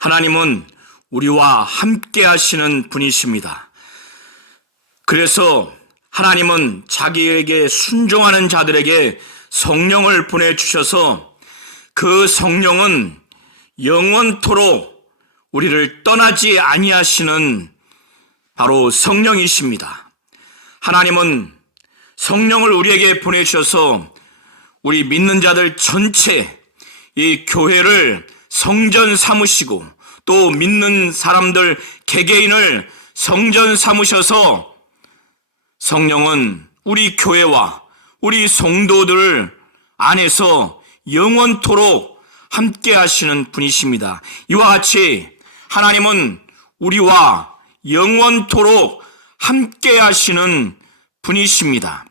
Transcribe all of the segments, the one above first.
하나님은 우리와 함께 하시는 분이십니다. 그래서 하나님은 자기에게 순종하는 자들에게 성령을 보내주셔서 그 성령은 영원토록 우리를 떠나지 아니하시는 바로 성령이십니다. 하나님은 성령을 우리에게 보내주셔서 우리 믿는 자들 전체 이 교회를 성전 삼으시고 또 믿는 사람들 개개인을 성전 삼으셔서 성령은 우리 교회와 우리 성도들 안에서 영원토록 함께 하시는 분이십니다. 이와 같이 하나님은 우리와 영원토록 함께 하시는 분이십니다.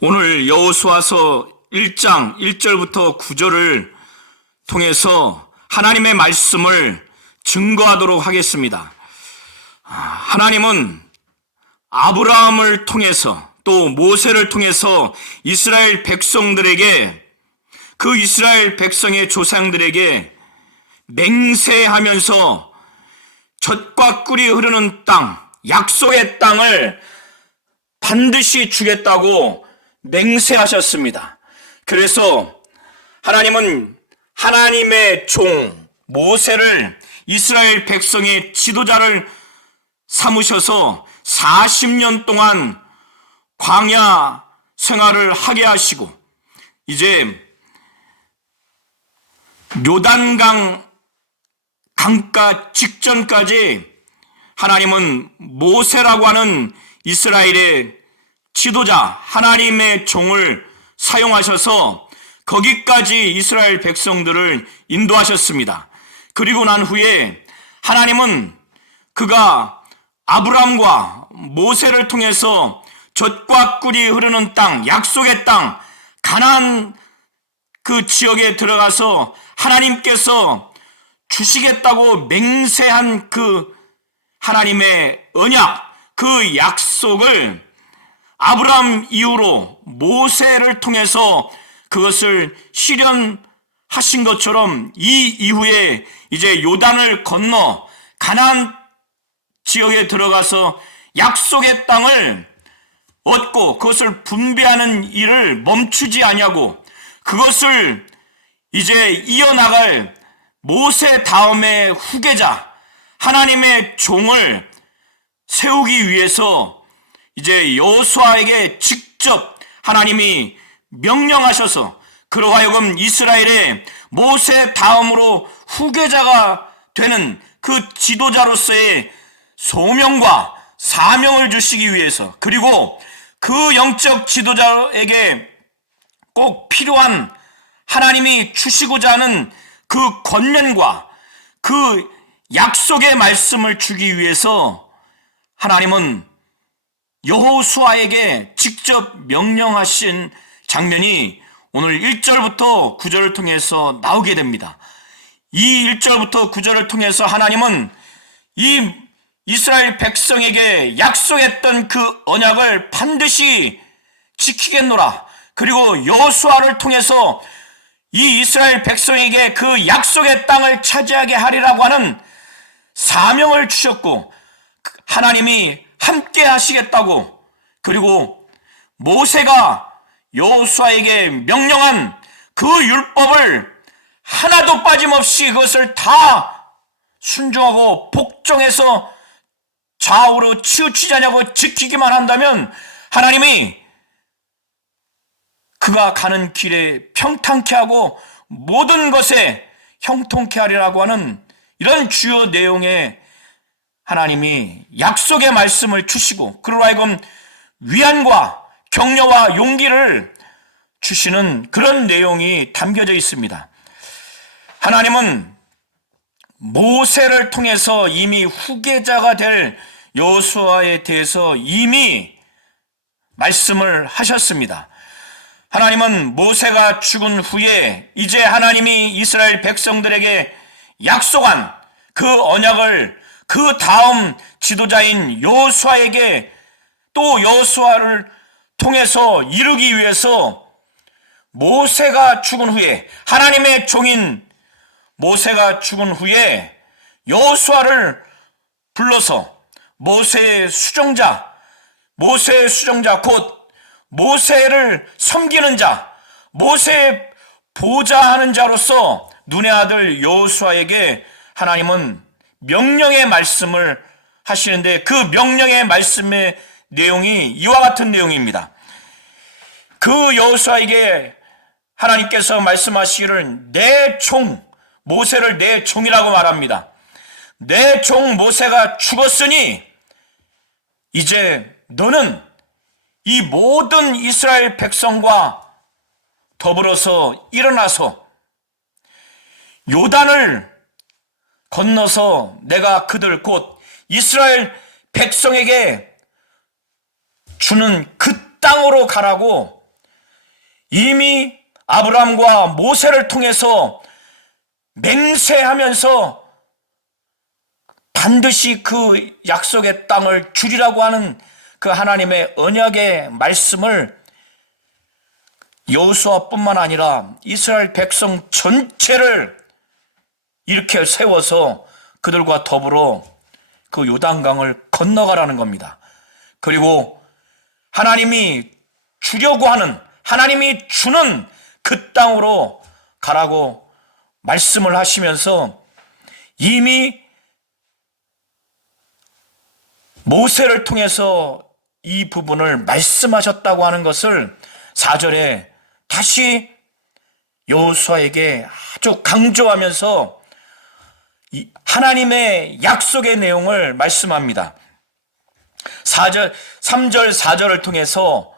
오늘 여호수아서 1장 1절부터 9절을 통해서 하나님의 말씀을 증거하도록 하겠습니다. 하나님은 아브라함을 통해서 또 모세를 통해서 이스라엘 백성들에게 그 이스라엘 백성의 조상들에게 맹세하면서 젖과 꿀이 흐르는 땅, 약속의 땅을 반드시 주겠다고 맹세하셨습니다. 그래서 하나님은 하나님의 종 모세를 이스라엘 백성의 지도자를 삼으셔서 40년 동안 광야 생활을 하게 하시고 이제 요단강 강가 직전까지 하나님은 모세라고 하는 이스라엘의 지도자 하나님의 종을 사용하셔서 거기까지 이스라엘 백성들을 인도하셨습니다. 그리고 난 후에 하나님은 그가 아브람과 모세를 통해서 젖과 꿀이 흐르는 땅, 약속의 땅, 가나안 그 지역에 들어가서 하나님께서 주시겠다고 맹세한 그 하나님의 언약, 그 약속을 아브람 이후로 모세를 통해서 그것을 실현하신 것처럼 이 이후에 이제 요단을 건너 가나안 지역에 들어가서 약속의 땅을 얻고 그것을 분배하는 일을 멈추지 아니하고 그것을 이제 이어나갈 모세 다음의 후계자 하나님의 종을 세우기 위해서 이제 여호수아에게 직접 하나님이 명령하셔서 그로 하여금 이스라엘의 모세 다음으로 후계자가 되는 그 지도자로서의 소명과 사명을 주시기 위해서 그리고 그 영적 지도자에게 꼭 필요한 하나님이 주시고자 하는 그 권면과 그 약속의 말씀을 주기 위해서 하나님은 여호수아에게 직접 명령하신 장면이 오늘 1절부터 9절을 통해서 나오게 됩니다. 이 1절부터 9절을 통해서 하나님은 이 이스라엘 백성에게 약속했던 그 언약을 반드시 지키겠노라. 그리고 여호수아를 통해서 이 이스라엘 백성에게 그 약속의 땅을 차지하게 하리라고 하는 사명을 주셨고 하나님이 함께 하시겠다고 그리고 모세가 여호수아에게 명령한 그 율법을 하나도 빠짐없이 그것을 다 순종하고 복종해서 좌우로 치우치지 않냐고 지키기만 한다면 하나님이 그가 가는 길에 평탄케 하고 모든 것에 형통케 하리라고 하는 이런 주요 내용의 하나님이 약속의 말씀을 주시고 그로 하여금 위안과 격려와 용기를 주시는 그런 내용이 담겨져 있습니다. 하나님은 모세를 통해서 이미 후계자가 될 여호수아에 대해서 이미 말씀을 하셨습니다. 하나님은 모세가 죽은 후에 이제 하나님이 이스라엘 백성들에게 약속한 그 언약을 그 다음 지도자인 여호수아에게 또 여호수아를 통해서 이루기 위해서 모세가 죽은 후에 하나님의 종인 모세가 죽은 후에 여호수아를 불러서 모세의 수종자 곧 모세를 섬기는 자, 모세의 보좌하는 자로서 눈의 아들 여호수아에게 하나님은 명령의 말씀을 하시는데, 그 명령의 말씀의 내용이 이와 같은 내용입니다. 그 여호수아에게 하나님께서 말씀하시기를 내 종 모세를 내 종이라고 말합니다. 내 종 모세가 죽었으니 이제 너는 이 모든 이스라엘 백성과 더불어서 일어나서 요단을 건너서 내가 그들 곧 이스라엘 백성에게 주는 그 땅으로 가라고 이미 아브라함과 모세를 통해서 맹세하면서 반드시 그 약속의 땅을 주리라고 하는 그 하나님의 언약의 말씀을 여호수아뿐만 아니라 이스라엘 백성 전체를 이렇게 세워서 그들과 더불어 그 요단강을 건너가라는 겁니다. 그리고 하나님이 주려고 하는, 하나님이 주는 그 땅으로 가라고 말씀을 하시면서 이미 모세를 통해서 이 부분을 말씀하셨다고 하는 것을 4절에 다시 여호수아에게 아주 강조하면서 하나님의 약속의 내용을 말씀합니다. 3절, 4절을 통해서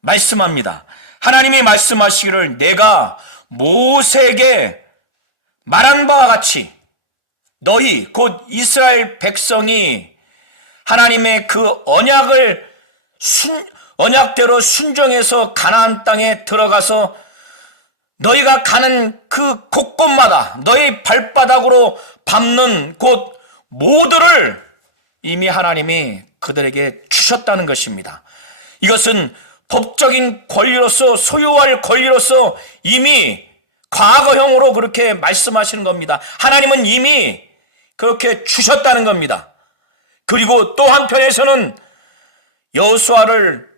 말씀합니다. 하나님이 말씀하시기를 내가 모세에게 말한 바와 같이 너희 곧 이스라엘 백성이 하나님의 그 언약대로 순종해서 가나안 땅에 들어가서 너희가 가는 그 곳곳마다 너희 발바닥으로 밟는 곳 모두를 이미 하나님이 그들에게 주셨다는 것입니다. 이것은 법적인 권리로서, 소유할 권리로서 이미 과거형으로 그렇게 말씀하시는 겁니다. 하나님은 이미 그렇게 주셨다는 겁니다. 그리고 또 한편에서는 여호수아를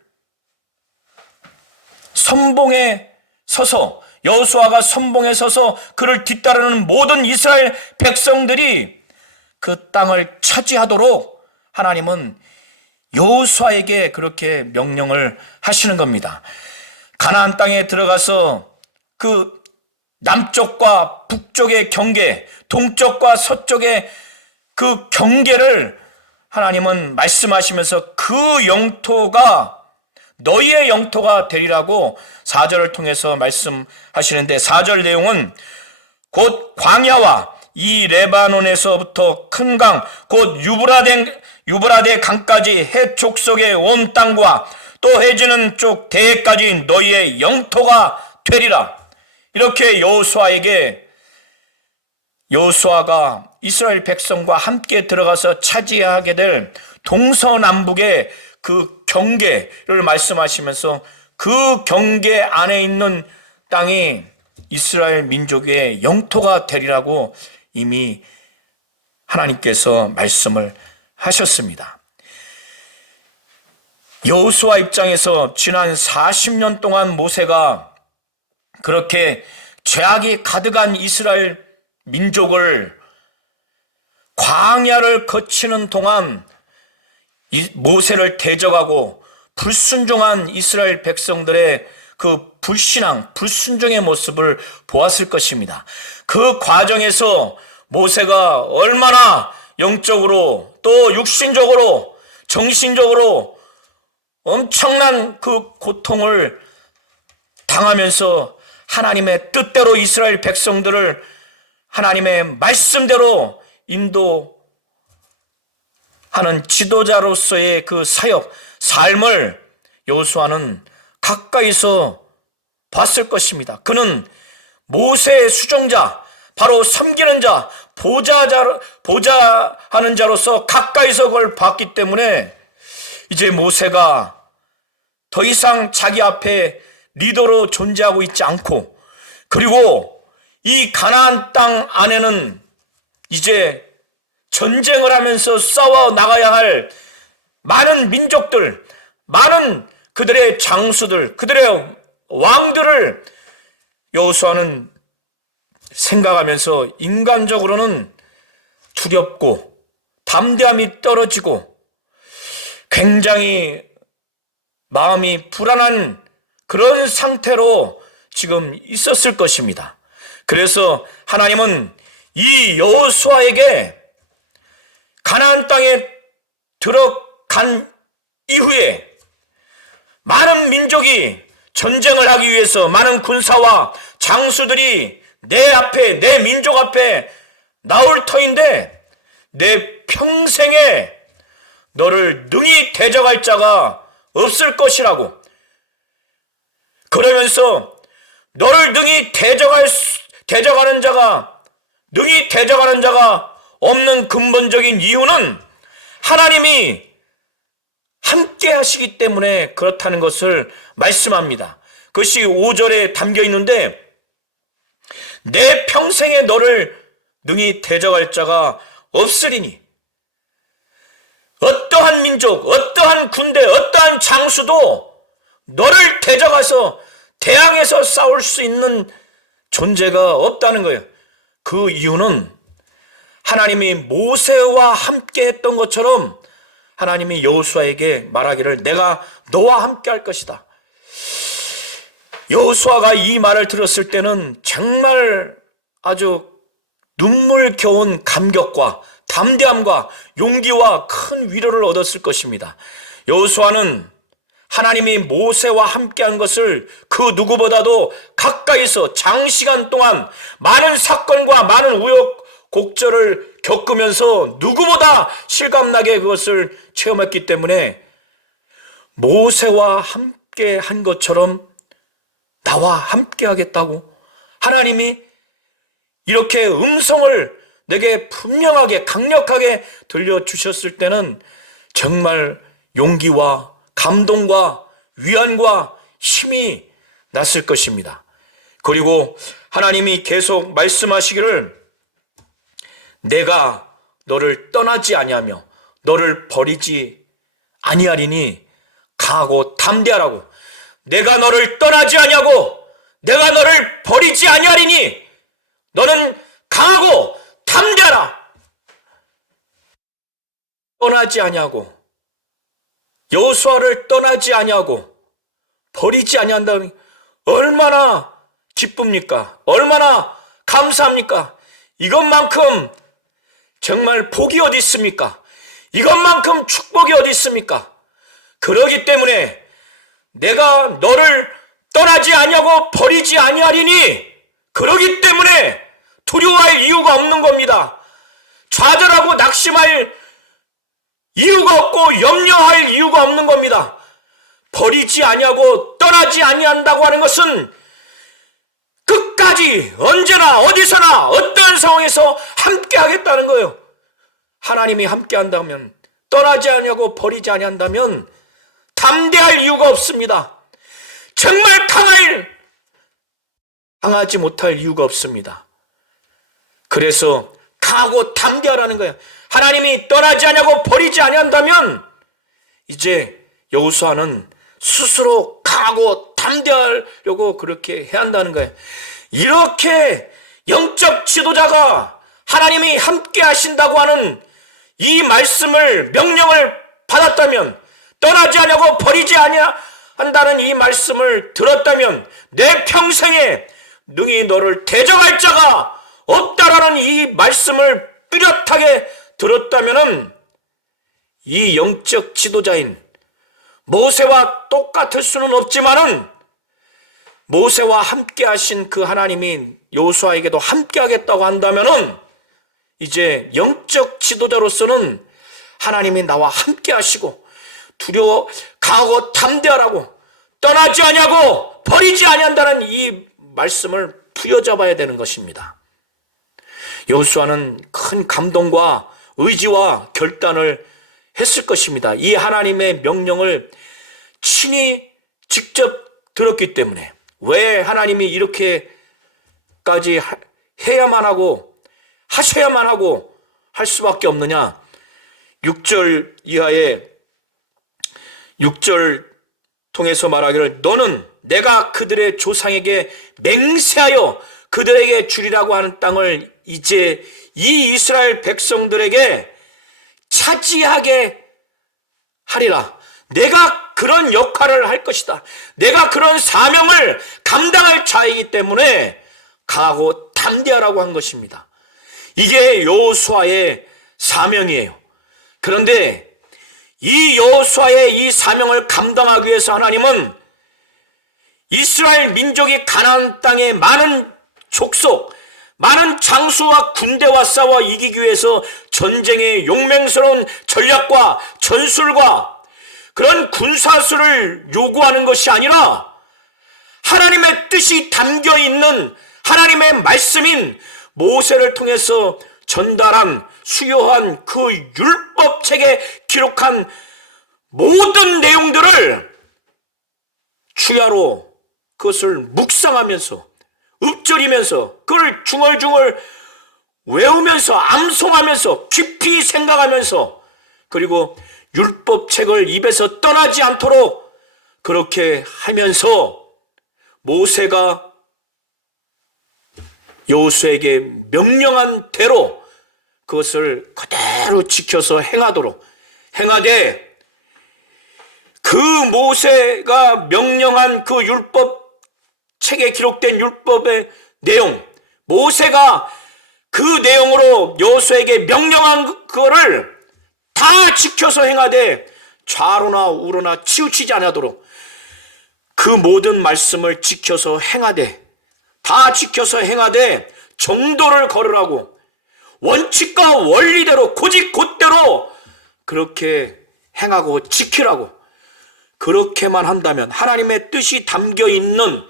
선봉에 서서, 여호수아가 선봉에 서서 그를 뒤따르는 모든 이스라엘 백성들이 그 땅을 차지하도록 하나님은 여호수아에게 그렇게 명령을 하시는 겁니다. 가나안 땅에 들어가서 그 남쪽과 북쪽의 경계, 동쪽과 서쪽의 그 경계를 하나님은 말씀하시면서 그 영토가 너희의 영토가 되리라고 4절을 통해서 말씀하시는데, 4절 내용은 곧 광야와 이 레바논에서부터 큰 강, 곧 유브라데 강까지 해촉 속의 온 땅과 또 해지는 쪽 대해까지 너희의 영토가 되리라. 이렇게 여호수아가 이스라엘 백성과 함께 들어가서 차지하게 될 동서남북의 그 경계를 말씀하시면서 그 경계 안에 있는 땅이 이스라엘 민족의 영토가 되리라고 이미 하나님께서 말씀을 하셨습니다. 여호수아 입장에서 지난 40년 동안 모세가 그렇게 죄악이 가득한 이스라엘 민족을 광야를 거치는 동안 모세를 대적하고 불순종한 이스라엘 백성들의 그 불신앙, 불순종의 모습을 보았을 것입니다. 그 과정에서 모세가 얼마나 영적으로 또 육신적으로 정신적으로 엄청난 그 고통을 당하면서 하나님의 뜻대로 이스라엘 백성들을 하나님의 말씀대로 인도하는 지도자로서의 그 사역, 삶을 여호수아는 가까이서 봤을 것입니다. 그는 모세의 수종자, 바로 섬기는 자, 보좌하는 자로서 가까이서 그걸 봤기 때문에 이제 모세가 더 이상 자기 앞에 리더로 존재하고 있지 않고, 그리고 이 가나안 땅 안에는 이제 전쟁을 하면서 싸워 나가야 할 많은 민족들, 많은 그들의 장수들, 그들의 왕들을 여호수아는 생각하면서 인간적으로는 두렵고 담대함이 떨어지고 굉장히 마음이 불안한 그런 상태로 지금 있었을 것입니다. 그래서 하나님은 이 여호수아에게 가나안 땅에 들어간 이후에 많은 민족이 전쟁을 하기 위해서 많은 군사와 장수들이 내 앞에, 내 민족 앞에 나올 터인데 내 평생에 너를 능히 대적할 자가 없을 것이라고, 그러면서 너를 능히 대적하는 자가 없는 근본적인 이유는 하나님이 함께 하시기 때문에 그렇다는 것을 말씀합니다. 그것이 5절에 담겨 있는데, 내 평생에 너를 능히 대적할 자가 없으리니, 어떠한 민족, 어떠한 군대, 어떠한 장수도 너를 대항해서 싸울 수 있는 존재가 없다는 거예요. 그 이유는 하나님이 모세와 함께 했던 것처럼 하나님이 여호수아에게 말하기를 내가 너와 함께 할 것이다. 여호수아가 이 말을 들었을 때는 정말 아주 눈물겨운 감격과 담대함과 용기와 큰 위로를 얻었을 것입니다. 여호수아는 하나님이 모세와 함께한 것을 그 누구보다도 가까이서 장시간 동안 많은 사건과 많은 우여곡절을 겪으면서 누구보다 실감나게 그것을 체험했기 때문에 모세와 함께한 것처럼 나와 함께하겠다고 하나님이 이렇게 음성을 내게 분명하게 강력하게 들려주셨을 때는 정말 용기와 감동과 위안과 힘이 났을 것입니다. 그리고 하나님이 계속 말씀하시기를 내가 너를 떠나지 아니하며 너를 버리지 아니하리니 강하고 담대하라고. 내가 너를 떠나지 아니하고 내가 너를 버리지 아니하리니 너는 강하고 담대하라. 떠나지 아니하고 여호수아를 떠나지 아니하고 버리지 아니한다니 얼마나 기쁩니까? 얼마나 감사합니까? 이것만큼 정말 복이 어디 있습니까? 이것만큼 축복이 어디 있습니까? 그러기 때문에 내가 너를 떠나지 아니하고 버리지 아니하리니 그러기 때문에 두려워할 이유가 없는 겁니다. 좌절하고 낙심할 이유가 없고 염려할 이유가 없는 겁니다. 버리지 아니하고 떠나지 아니한다고 하는 것은 끝까지 언제나 어디서나 어떠한 상황에서 함께 하겠다는 거예요. 하나님이 함께 한다면, 떠나지 아니하고 버리지 아니한다면 담대할 이유가 없습니다. 정말 강하지 못할 이유가 없습니다. 그래서 강하고 담대하라는 거예요. 하나님이 떠나지 아니하고 버리지 아니한다면 이제 여호수아는 스스로 강하고 담대하려고 그렇게 해야 한다는 거예요. 이렇게 영적 지도자가 하나님이 함께 하신다고 하는 이 말씀을, 명령을 받았다면, 떠나지 아니하고 버리지 아니한다는 이 말씀을 들었다면, 내 평생에 능히 너를 대적할 자가 없다라는 이 말씀을 뚜렷하게 들었다면 이 영적 지도자인 모세와 똑같을 수는 없지만은 모세와 함께 하신 그 하나님이 여호수아에게도 함께 하겠다고 한다면은 이제 영적 지도자로서는 하나님이 나와 함께 하시고 강하고 담대하라고, 떠나지 아니하고 버리지 아니한다는 이 말씀을 부여잡아야 되는 것입니다. 여호수아는 큰 감동과 의지와 결단을 했을 것입니다. 이 하나님의 명령을 친히 직접 들었기 때문에. 왜 하나님이 이렇게까지 해야만 하고 하셔야만 하고 할 수밖에 없느냐? 6절 이하에 6절 통해서 말하기를 너는 내가 그들의 조상에게 맹세하여 그들에게 주리라고 하는 땅을 이제 이 이스라엘 백성들에게 차지하게 하리라. 내가 그런 역할을 할 것이다. 내가 그런 사명을 감당할 자이기 때문에 강하고 담대하라고 한 것입니다. 이게 여호수아의 사명이에요. 그런데 이 여호수아의 이 사명을 감당하기 위해서 하나님은 이스라엘 민족이 가나안 땅에 많은 족속, 많은 장수와 군대와 싸워 이기기 위해서 전쟁의 용맹스러운 전략과 전술과 그런 군사수를 요구하는 것이 아니라 하나님의 뜻이 담겨있는 하나님의 말씀인 모세를 통해서 전달한 수요한 그 율법책에 기록한 모든 내용들을 주야로 그것을 묵상하면서 읊조리면서 그걸 중얼중얼 외우면서 암송하면서 깊이 생각하면서 그리고 율법책을 입에서 떠나지 않도록 그렇게 하면서 모세가 여호수아에게 명령한 대로 그것을 그대로 지켜서 행하되 그 모세가 명령한 그 율법책에 기록된 율법의 내용, 모세가 그 내용으로 여호수아에게 명령한 그거를 다 지켜서 행하되 좌로나 우로나 치우치지 않도록 그 모든 말씀을 지켜서 행하되 다 지켜서 행하되 정도를 걸으라고 원칙과 원리대로 고집 곧대로 그렇게 행하고 지키라고 그렇게만 한다면 하나님의 뜻이 담겨있는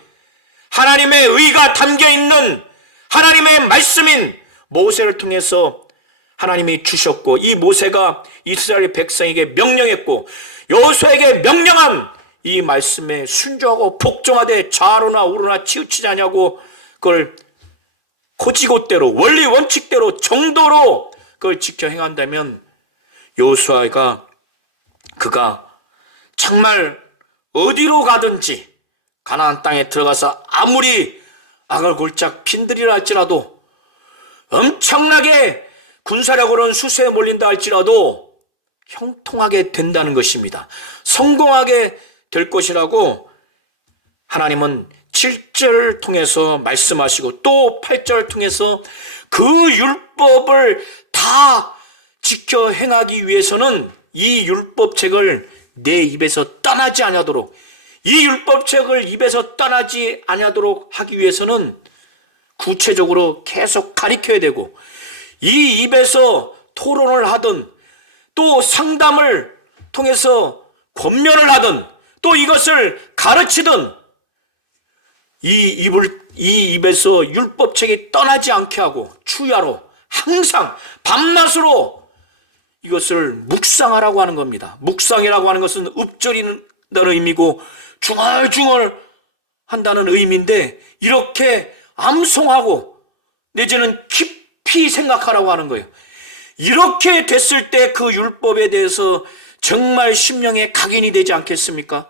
하나님의 의가 담겨있는 하나님의 말씀인 모세를 통해서 하나님이 주셨고 이 모세가 이스라엘 백성에게 명령했고 여호수아에게 명령한 이 말씀에 순종하고 복종하되 좌로나 우로나 치우치지 않냐고 그걸 고지곳대로 원리 원칙대로 정도로 그걸 지켜 행한다면 여호수아가 그가 정말 어디로 가든지 가나안 땅에 들어가서 아무리 악을 골짝 핀들이라 할지라도 엄청나게 군사력으로는 수세에 몰린다 할지라도 형통하게 된다는 것입니다. 성공하게 될 것이라고 하나님은 7절 통해서 말씀하시고 또 8절 통해서 그 율법을 다 지켜 행하기 위해서는 이 율법책을 내 입에서 떠나지 아니하도록 이 율법책을 입에서 떠나지 아니하도록 하기 위해서는 구체적으로 계속 가르쳐야 되고 이 입에서 토론을 하든 또 상담을 통해서 권면을 하든 또 이것을 가르치든 이 입에서 율법책이 떠나지 않게 하고 주야로 항상 밤낮으로 이것을 묵상하라고 하는 겁니다. 묵상이라고 하는 것은 읊조리는 의미고 중얼중얼 한다는 의미인데 이렇게 암송하고 내지는 깊이 생각하라고 하는 거예요. 이렇게 됐을 때 그 율법에 대해서 정말 심령에 각인이 되지 않겠습니까?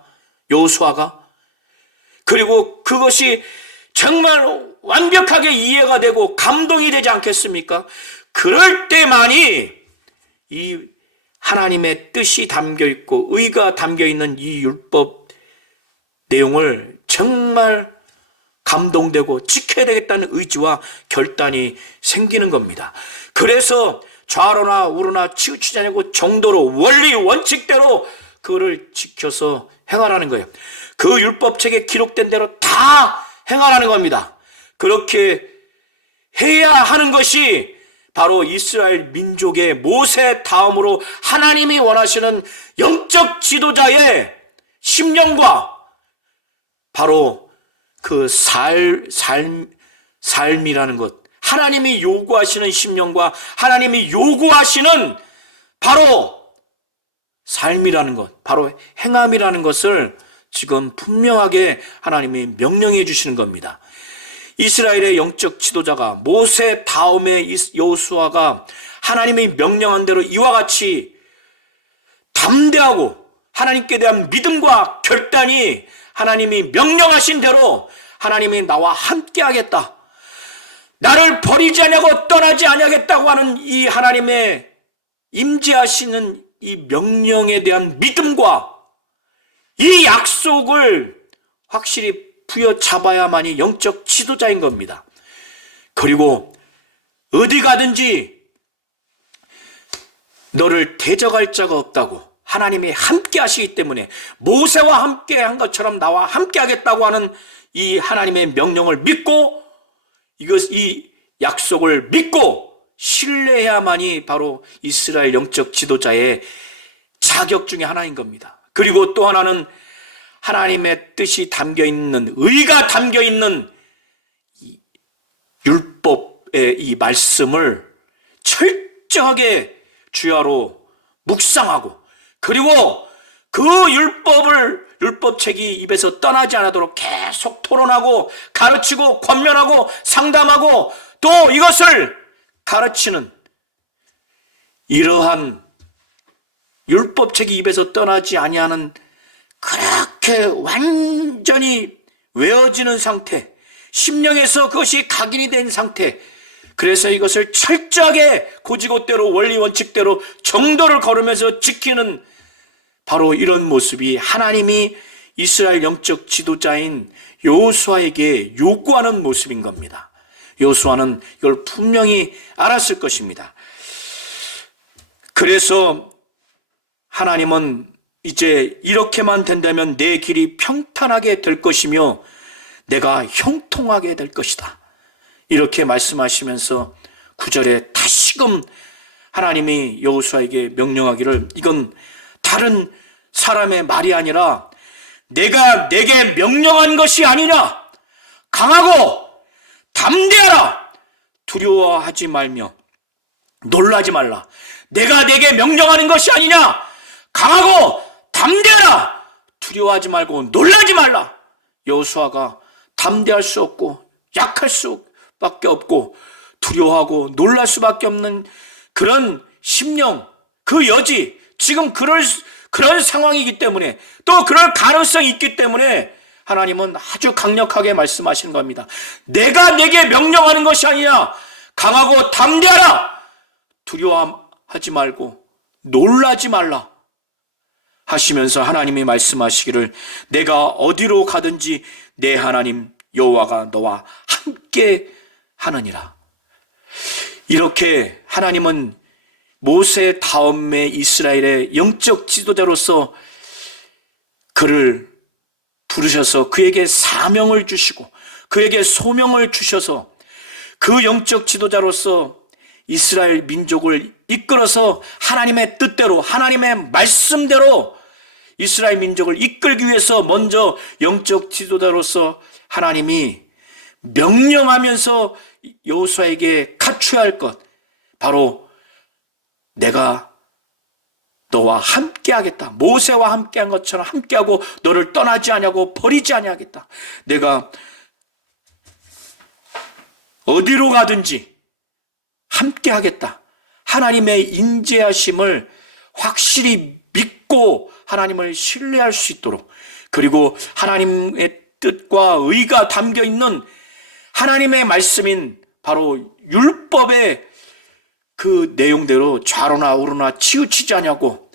여호수아가. 그리고 그것이 정말 완벽하게 이해가 되고 감동이 되지 않겠습니까? 그럴 때만이 이 하나님의 뜻이 담겨있고 의가 담겨있는 이 율법 내용을 정말 감동되고 지켜야 되겠다는 의지와 결단이 생기는 겁니다. 그래서 좌로나 우로나 치우치지 않고 정도로 원리 원칙대로 그거를 지켜서 행하라는 거예요. 그 율법책에 기록된 대로 다 행하라는 겁니다. 그렇게 해야 하는 것이 바로 이스라엘 민족의 모세 다음으로 하나님이 원하시는 영적 지도자의 심령과 바로 그 삶이라는 것, 하나님이 요구하시는 심령과 하나님이 요구하시는 바로 삶이라는 것, 바로 행함이라는 것을 지금 분명하게 하나님이 명령해 주시는 겁니다. 이스라엘의 영적 지도자가 모세 다음에 여호수아가 하나님의 명령한 대로 이와 같이 담대하고 하나님께 대한 믿음과 결단이 하나님이 명령하신 대로 하나님이 나와 함께 하겠다, 나를 버리지 아니하고 떠나지 아니하겠다고 하는 이 하나님의 임재하시는 이 명령에 대한 믿음과 이 약속을 확실히 부여잡아야만이 영적 지도자인 겁니다. 그리고 어디 가든지 너를 대적할 자가 없다고 하나님이 함께 하시기 때문에 모세와 함께 한 것처럼 나와 함께 하겠다고 하는 이 하나님의 명령을 믿고 이 약속을 믿고 신뢰해야만이 바로 이스라엘 영적 지도자의 자격 중에 하나인 겁니다. 그리고 또 하나는 하나님의 뜻이 담겨있는, 의가 담겨있는 이 율법의 이 말씀을 철저하게 주야로 묵상하고, 그리고 그 율법책이 입에서 떠나지 않도록 계속 토론하고 가르치고 권면하고 상담하고 또 이것을 가르치는 이러한 율법책이 입에서 떠나지 아니하는, 그렇게 완전히 외워지는 상태, 심령에서 그것이 각인이 된 상태, 그래서 이것을 철저하게 고지고대로 원리 원칙대로 정도를 걸으면서 지키는 바로 이런 모습이 하나님이 이스라엘 영적 지도자인 여호수아에게 요구하는 모습인 겁니다. 여호수아는 이걸 분명히 알았을 것입니다. 그래서 하나님은 이제 이렇게만 된다면 내 길이 평탄하게 될 것이며 내가 형통하게 될 것이다, 이렇게 말씀하시면서 9절에 다시금 하나님이 여호수아에게 명령하기를, 이건 다른 사람의 말이 아니라 내가 내게 명령한 것이 아니냐, 강하고 담대하라, 두려워하지 말며 놀라지 말라. 내가 내게 명령하는 것이 아니냐, 강하고 담대하라, 두려워하지 말고 놀라지 말라. 여호수아가 담대할 수 없고 약할 수밖에 없고 두려워하고 놀랄 수밖에 없는 그런 심령, 그 여지, 지금 그런 상황이기 때문에, 또 그럴 가능성이 있기 때문에 하나님은 아주 강력하게 말씀하시는 겁니다. 내가 내게 명령하는 것이 아니냐, 강하고 담대하라, 두려워하지 말고 놀라지 말라 하시면서 하나님이 말씀하시기를, 내가 어디로 가든지 내 하나님 여호와가 너와 함께 하느니라. 이렇게 하나님은 모세 다음에 이스라엘의 영적 지도자로서 그를 부르셔서 그에게 사명을 주시고 그에게 소명을 주셔서 그 영적 지도자로서 이스라엘 민족을 이끌어서 하나님의 뜻대로, 하나님의 말씀대로 이스라엘 민족을 이끌기 위해서 먼저 영적 지도자로서 하나님이 명령하면서 여호수아에게 갖춰야 할 것, 바로 내가 너와 함께 하겠다, 모세와 함께 한 것처럼 함께하고 너를 떠나지 아니하고 버리지 아니하겠다, 내가 어디로 가든지 함께 하겠다, 하나님의 인재하심을 확실히 믿고 하나님을 신뢰할 수 있도록, 그리고 하나님의 뜻과 의가 담겨있는 하나님의 말씀인 바로 율법의 그 내용대로 좌로나 우로나 치우치지 않냐고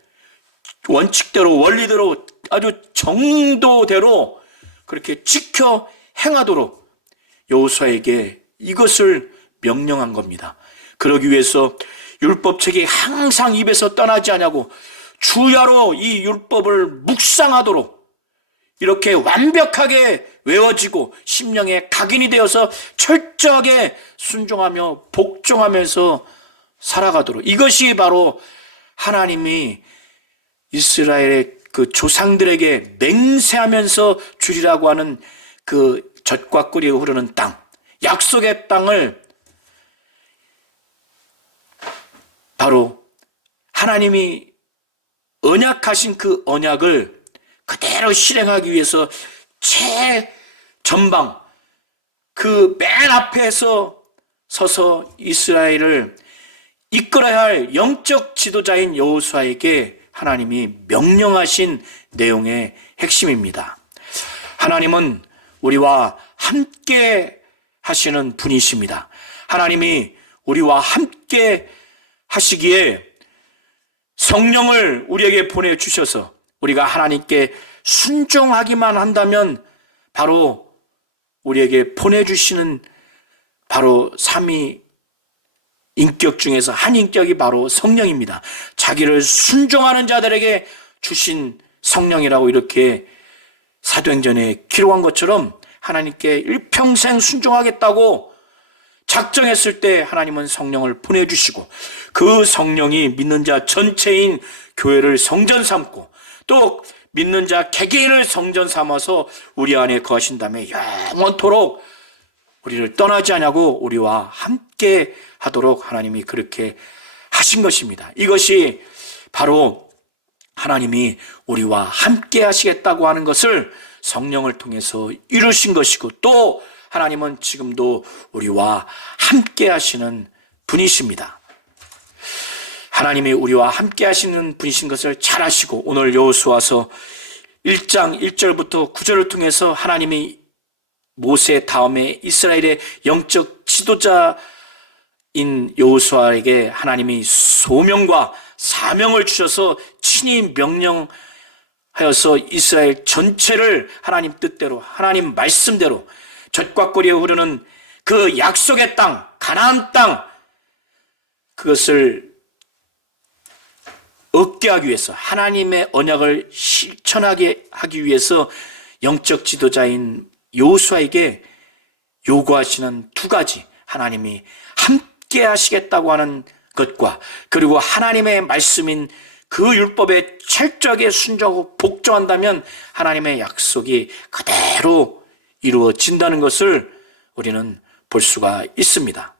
원칙대로 원리대로 아주 정도대로 그렇게 지켜 행하도록 여호수아에게 이것을 명령한 겁니다. 그러기 위해서 율법책이 항상 입에서 떠나지 않냐고 주야로 이 율법을 묵상하도록 이렇게 완벽하게 외워지고 심령에 각인이 되어서 철저하게 순종하며 복종하면서 살아가도록, 이것이 바로 하나님이 이스라엘의 그 조상들에게 맹세하면서 주리라고 하는 그 젖과 꿀이 흐르는 땅, 약속의 땅을 바로 하나님이 언약하신 그 언약을 그대로 실행하기 위해서 최전방 그 맨 앞에서 서서 이스라엘을 이끌어야 할 영적 지도자인 여호수아에게 하나님이 명령하신 내용의 핵심입니다. 하나님은 우리와 함께 하시는 분이십니다. 하나님이 우리와 함께 하시기에 성령을 우리에게 보내주셔서 우리가 하나님께 순종하기만 한다면 바로 우리에게 보내주시는 바로 삼위 인격 중에서 한 인격이 바로 성령입니다. 자기를 순종하는 자들에게 주신 성령이라고 이렇게 사도행전에 기록한 것처럼 하나님께 일평생 순종하겠다고 작정했을 때 하나님은 성령을 보내주시고 그 성령이 믿는 자 전체인 교회를 성전 삼고 또 믿는 자 개개인을 성전 삼아서 우리 안에 거하신 다음에 영원토록 우리를 떠나지 않냐고 우리와 함께 하도록 하나님이 그렇게 하신 것입니다. 이것이 바로 하나님이 우리와 함께 하시겠다고 하는 것을 성령을 통해서 이루신 것이고 또 하나님은 지금도 우리와 함께 하시는 분이십니다. 하나님이 우리와 함께 하시는 분이신 것을 잘 아시고 오늘 여호수아서 1장 1절부터 9절을 통해서 하나님이 모세 다음에 이스라엘의 영적 지도자인 여호수아에게 하나님이 소명과 사명을 주셔서 친히 명령하여서 이스라엘 전체를 하나님 뜻대로 하나님 말씀대로 젖과 꿀이 흐르는 그 약속의 땅 가나안 땅 그것을 얻게 하기 위해서 하나님의 언약을 실천하게 하기 위해서 영적 지도자인 여호수아에게 요구하시는 두 가지 하나님이 함께 하시겠다고 하는 것과 그리고 하나님의 말씀인 그 율법에 철저하게 순종하고 복종한다면 하나님의 약속이 그대로 이루어진다는 것을 우리는 볼 수가 있습니다.